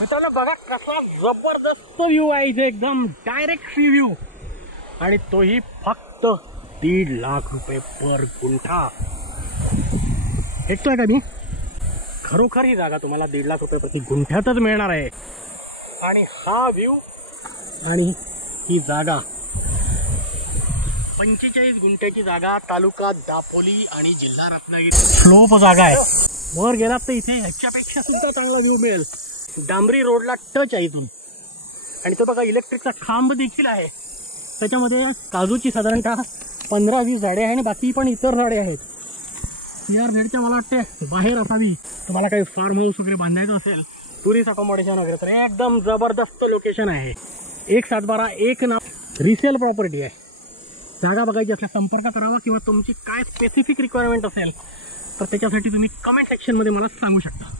मित्रांनो बघा कसला जबरदस्त व्ह्यू आहे इथे, एकदम डायरेक्ट सी व्ह्यू, आणि तोही फक्त 1.5 लाख रुपये पर गुंठा. ऐकतोय का मी? खरोखर ही जागा तुम्हाला 1.5 लाख रुपये प्रति गुंठ्यातच मिळणार आहे. आणि हा व्ह्यू आणि ही जागा 45 गुंठ्याची जागा, तालुका दापोली आणि जिल्हा रत्नागिरी, स्लोप जागा आहे. वर गेलात तर इथे ह्याच्यापेक्षा सुद्धा चांगला व्ह्यू मिळेल. डांबरी रोडला टच आहे इथून, आणि तो बघा इलेक्ट्रिकचा खांब देखील आहे. त्याच्यामध्ये काजूची साधारणतः 15-20 झाडे आहे आणि बाकी पण इतर झाडे आहेत. CRZच्या मला वाटते बाहेर असावी. तुम्हाला काही फार्म हाऊस वगैरे बांधायचं असेल, टुरिस्ट अकोमोडेशन वगैरे, तर एकदम जबरदस्त लोकेशन आहे. 1/7/12 एक नाव रिसेल प्रॉपर्टी आहे. जागा बघायची असल्यास संपर्क करावा, किंवा तुमची काय स्पेसिफिक रिक्वायरमेंट असेल तर त्याच्यासाठी तुम्ही कमेंट सेक्शनमध्ये मला सांगू शकता.